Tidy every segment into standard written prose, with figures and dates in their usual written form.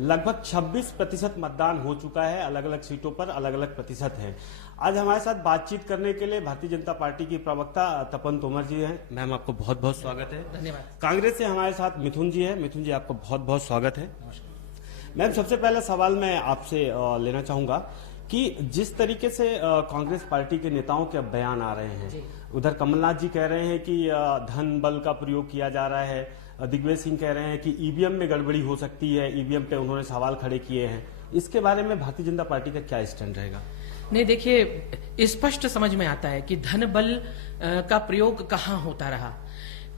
लगभग 26% मतदान हो चुका है। अलग अलग सीटों पर अलग अलग प्रतिशत है। आज हमारे साथ बातचीत करने के लिए भारतीय जनता पार्टी की प्रवक्ता तपन तोमर जी हैं। मैम, आपको बहुत बहुत स्वागत है। धन्यवाद। कांग्रेस से हमारे साथ मिथुन जी है। मिथुन जी, आपको बहुत बहुत स्वागत है। मैम, सबसे पहला सवाल मैं आपसे लेना चाहूंगा कि जिस तरीके से कांग्रेस पार्टी के नेताओं के अब बयान आ रहे हैं, उधर कमलनाथ जी कह रहे हैं कि धन बल का प्रयोग किया जा रहा है, दिग्विजय सिंह कह रहे हैं कि ईवीएम में गड़बड़ी हो सकती है, ईवीएम पे उन्होंने सवाल खड़े किए हैं। इसके बारे में भारतीय जनता पार्टी का क्या स्टैंड रहेगा? नहीं, देखिए, स्पष्ट समझ में आता है कि धन बल का प्रयोग कहाँ होता रहा।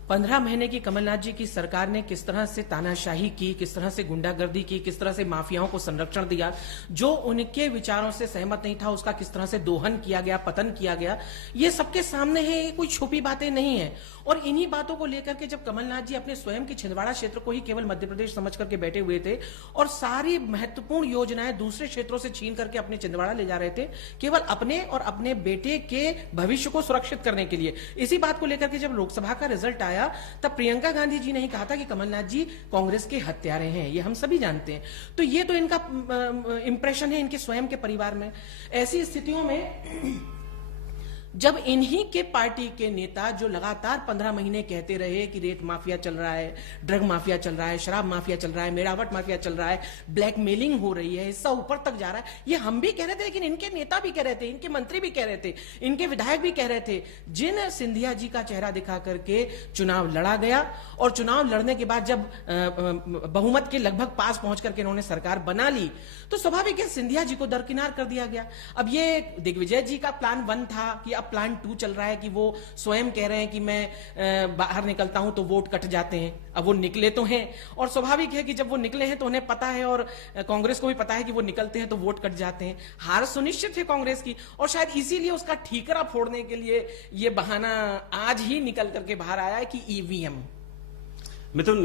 15 महीने की कमलनाथ जी की सरकार ने किस तरह से तानाशाही की, किस तरह से गुंडागर्दी की, किस तरह से माफियाओं को संरक्षण दिया, जो उनके विचारों से सहमत नहीं था उसका किस तरह से दोहन किया गया, पतन किया गया, ये सबके सामने है। ये कोई छुपी बातें नहीं है। और इन्हीं बातों को लेकर के जब कमलनाथ जी अपने स्वयं के छिंदवाड़ा क्षेत्र को ही केवल मध्य प्रदेश समझ करके बैठे हुए थे और सारी महत्वपूर्ण योजनाएं दूसरे क्षेत्रों से छीन करके अपने छिंदवाड़ा ले जा रहे थे, केवल अपने और अपने बेटे के भविष्य को सुरक्षित करने के लिए। इसी बात को लेकर के जब लोकसभा का रिजल्ट आया तब प्रियंका गांधी जी ने ही कहा था कि कमलनाथ जी कांग्रेस के हत्यारे हैं। ये हम सभी जानते हैं। तो ये तो इनका इंप्रेशन है इनके स्वयं के परिवार में। ऐसी स्थितियों में जब इन्हीं के पार्टी के नेता जो लगातार 15 महीने कहते रहे कि रेत माफिया चल रहा है, ड्रग माफिया चल रहा है, शराब माफिया चल रहा है, मिलावट माफिया चल रहा है, ब्लैकमेलिंग हो रही है, हिस्सा ऊपर तक जा रहा है, ये हम भी कह रहे थे, लेकिन इनके नेता भी कह रहे थे, इनके मंत्री भी कह रहे थे, इनके विधायक भी कह रहे थे। जिन सिंधिया जी का चेहरा दिखा करके चुनाव लड़ा गया और चुनाव लड़ने के बाद जब बहुमत के लगभग पास पहुंच करके इन्होंने सरकार बना ली तो स्वाभाविक है सिंधिया जी को दरकिनार कर दिया गया। अब ये दिग्विजय जी का प्लान 1 था कि अब प्लान 2 चल रहा है कि वो स्वयं कह रहे हैं कि मैं बाहर निकलता हूं तो वोट कट जाते हैं। अब वो निकले तो हैं और स्वाभाविक है कि जब वो निकले हैं तो उन्हें पता है और कांग्रेस को भी पता है कि वो निकलते हैं तो वोट कट जाते हैं। हार सुनिश्चित है कांग्रेस की और शायद इसीलिए उसका ठीकरा फोड़ने के लिए ये बहाना आज ही निकल करके बाहर आया है कि ईवीएम। मिथुन,